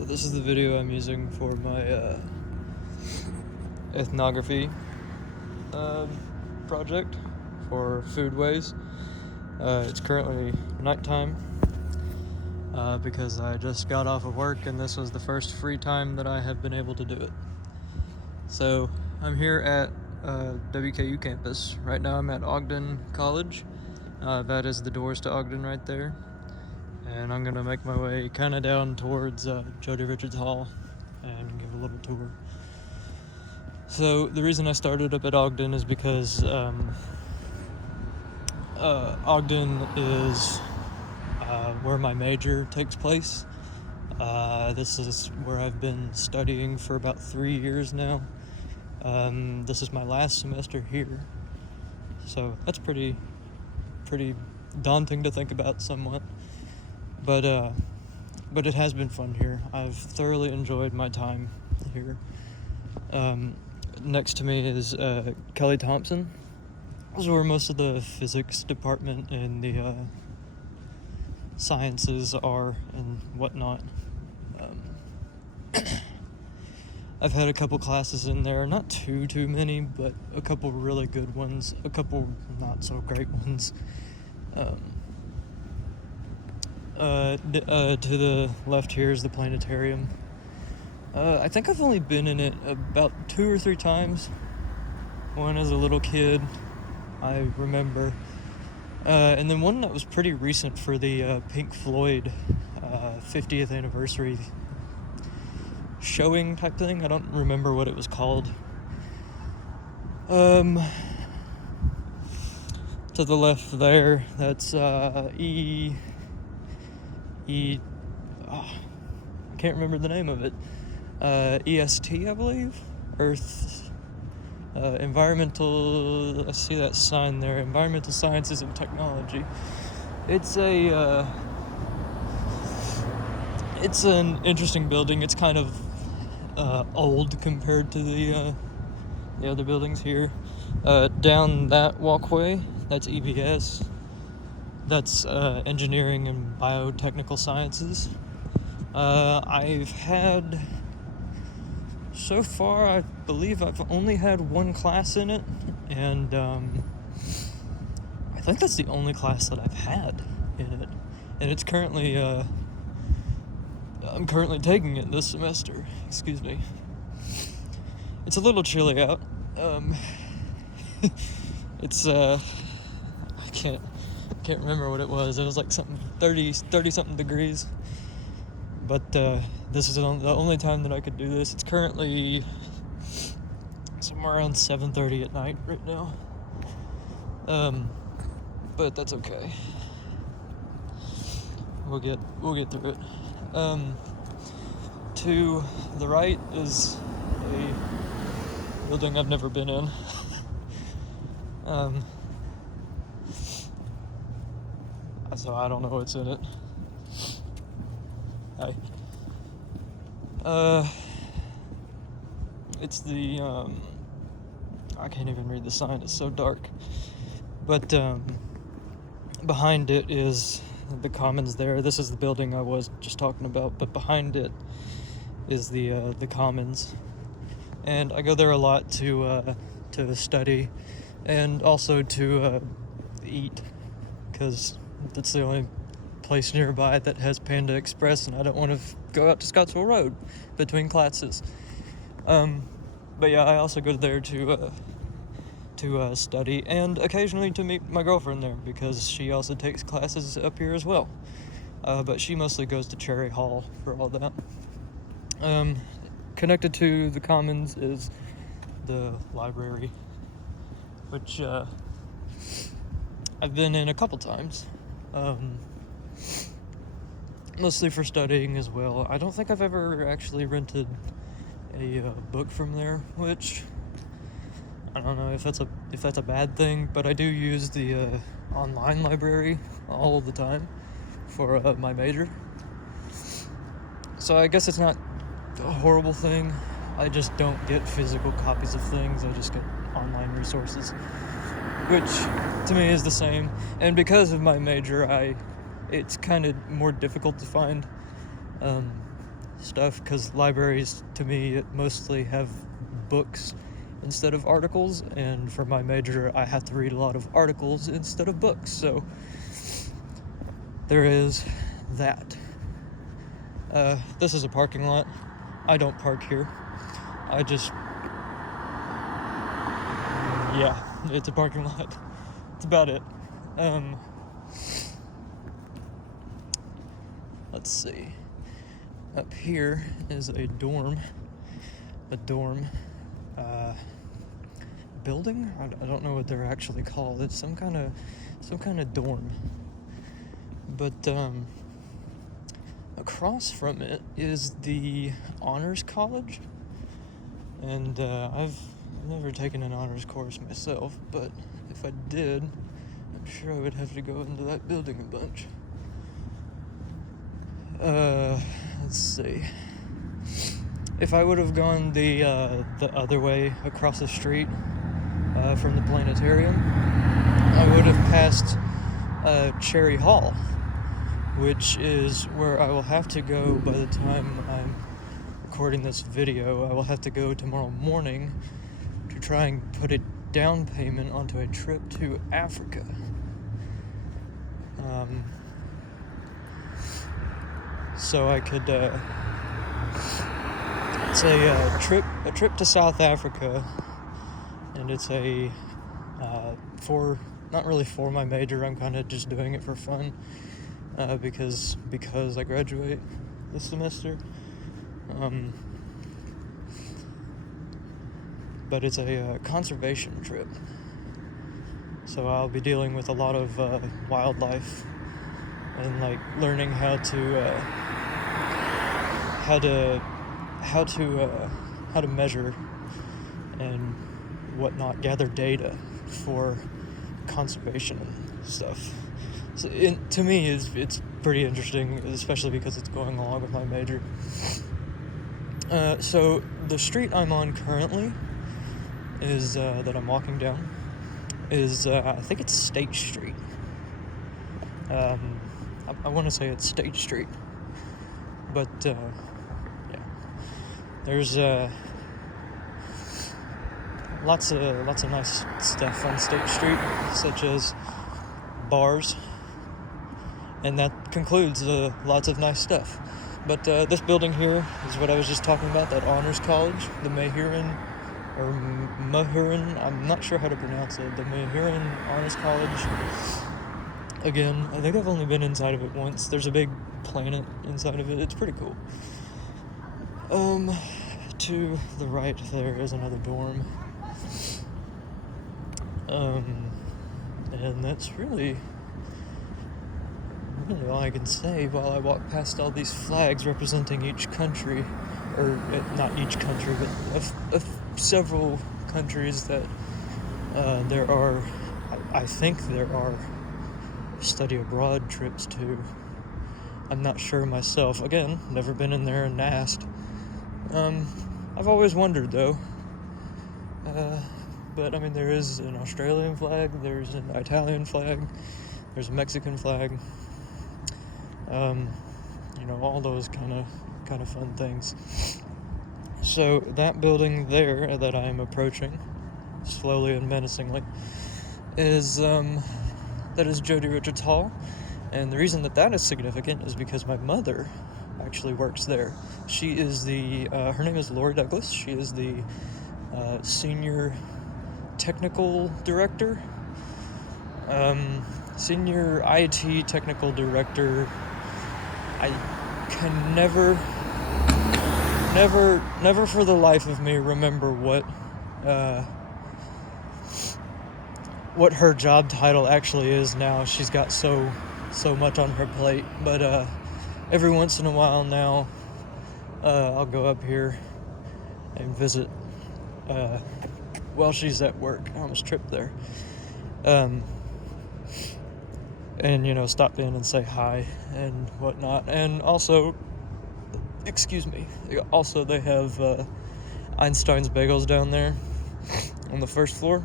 So this is the video I'm using for my ethnography project for Foodways. It's currently nighttime because I just got off of work and this was the first free time that I have been able to do it. So I'm here at WKU campus. Right now I'm at Ogden College. That is the doors to Ogden right there. And I'm gonna make my way kind of down towards Jody Richards Hall and give a little tour. So the reason I started up at Ogden is because Ogden is where my major takes place. This is where I've been studying for about 3 years now. This is my last semester here, so that's pretty daunting to think about somewhat. But it has been fun here. I've thoroughly enjoyed my time here. Next to me is Kelly Thompson. This is where most of the physics department and the sciences are and whatnot. I've had a couple classes in there, not too many, but a couple really good ones, a couple not so great ones. To the left here is the planetarium. I think I've only been in it about 2 or 3 times. One as a little kid, I remember. And then one that was pretty recent for the Pink Floyd 50th anniversary showing type thing. I don't remember what it was called. To the left there, that's I can't remember the name of it. EST, I believe. Earth, environmental. I see that sign there. Environmental Sciences and Technology. It's an interesting building. It's kind of old compared to the other buildings here. Down that walkway, that's EBS. That's engineering and biotechnical sciences. I've had, so far, I believe I've only had one class in it, and I think that's the only class that I've had in it. And it's currently, I'm currently taking it this semester. Excuse me. It's a little chilly out. It's, I can't remember what it was. It was like something 30 something degrees. But this is the only time that I could do this. It's currently somewhere around 7:30 at night right now. But that's okay. We'll get through it. To the right is a building I've never been in. So I don't know what's in it. Hi. It's the, I can't even read the sign, it's so dark. But, behind it is the commons there. This is the building I was just talking about, but behind it is the commons. And I go there a lot to study and also to, eat, because that's the only place nearby that has Panda Express, and I don't want to go out to Scottsville Road between classes. But yeah, I also go there to study and occasionally to meet my girlfriend there because she also takes classes up here as well. But she mostly goes to Cherry Hall for all that. Connected to the Commons is the library, which I've been in a couple times. Mostly for studying as well. I don't think I've ever actually rented a book from there, which I don't know if that's a bad thing, but I do use the online library all the time for my major. So I guess it's not a horrible thing. I just don't get physical copies of things. I just get online resources, which to me is the same. And because of my major, it's kind of more difficult to find stuff, because libraries to me mostly have books instead of articles, and for my major I have to read a lot of articles instead of books, so there is that. This is a parking lot. I don't park here. I just, yeah, it's a parking lot. That's about it. Let's see. Up here is a dorm building. I don't know what they're actually called. It's some kind of dorm. But across from it is the honors college, and I've never taken an honors course myself, but if I did, I'm sure I would have to go into that building a bunch. Let's see. If I would have gone the other way across the street from the planetarium, I would have passed Cherry Hall, which is where I will have to go by the time I'm recording this video. I will have to go tomorrow morning to try and put a down payment onto a trip to Africa. So I could, it's a trip to South Africa, and it's not really for my major. I'm kind of just doing it for fun, because I graduate this semester. But it's a conservation trip, so I'll be dealing with a lot of wildlife, and like learning how to measure and whatnot, gather data for conservation and stuff. So to me, it's pretty interesting, especially because it's going along with my major. So the street I'm on currently is that I'm walking down is I think it's State Street. I want to say it's State Street, but yeah, there's lots of nice stuff on State Street, such as bars, and that concludes lots of nice stuff. But this building here is what I was just talking about, that honors college, the Mahurin, I'm not sure how to pronounce it, the Mahurin Honors College. Again, I think I've only been inside of it once. There's a big planet inside of it. It's pretty cool. To the right there is another dorm. And that's really all I can say while I walk past all these flags representing each country, or not each country, but several countries that I think there are study abroad trips to. I'm not sure myself. Again, never been in there and asked. I've always wondered though. But I mean, there is an Australian flag, there's an Italian flag, there's a Mexican flag. All those kind of fun things. So that building there that I am approaching slowly and menacingly is Jody Richards Hall, and the reason that is significant is because my mother actually works there. She is her name is Lori Douglas. She is the senior technical director, senior IT technical director. I can never for the life of me remember what her job title actually is now. She's got so much on her plate, but every once in a while now I'll go up here and visit while she's at work. I almost tripped there. And stop in and say hi and whatnot. And also, excuse me, also they have Einstein's Bagels down there on the first floor,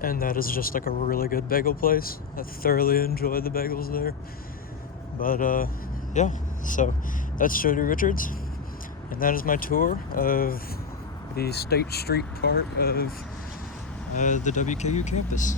and that is just like a really good bagel place. I thoroughly enjoy the bagels there. But yeah, so that's Jody Richards. And that is my tour of the State Street part of the WKU campus.